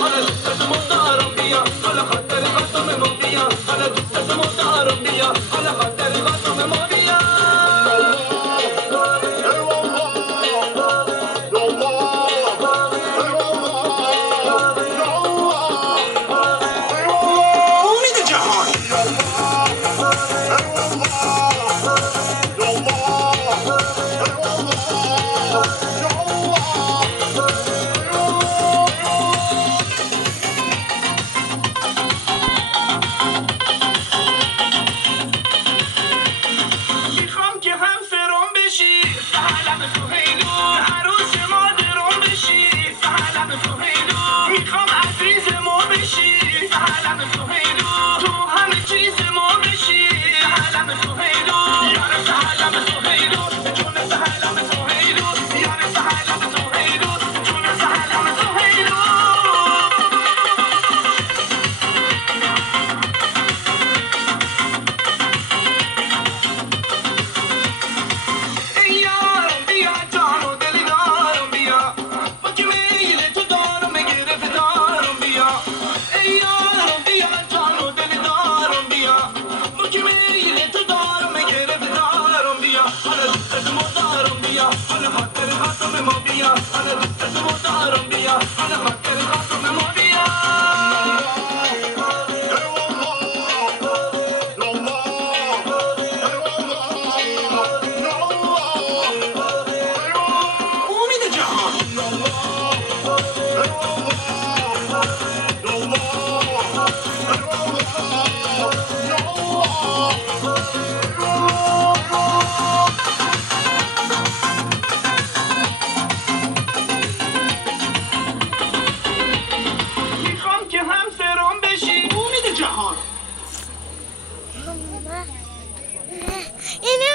حالا دوستت مدارم بیا حالا خاطر خاطر ما بیا حالا دوستت مدارم بیا حالا خاطر خاطر ما بیا امید جهان میخوام که هم سرم بشی سهلم سهیلو عروس مادرم بشی سهلم سهیلو میخوام عزیز ما بشی سهلم سهیلو تو همه چیز ما بشی سهلم سهیلو یار سهلم سهیلو جون سهلم سهیلو یار سهلم سهیلو جون سهلم سهیلو ای یارم بیا جان و دل دارم بیا با که میل تو دارم گرفتارم بیا ای یارم بیا جان و دل دارم بیا با که میل تو دارم گرفتارم بیا حالا دوستت مدارم بیا حالا خاطر خاطر ما بیا حالا دوستت مدارم بیا حالا خاطر خاطر ما بیا امید جهان میخوام که هم سرم بشی امید جهان اینو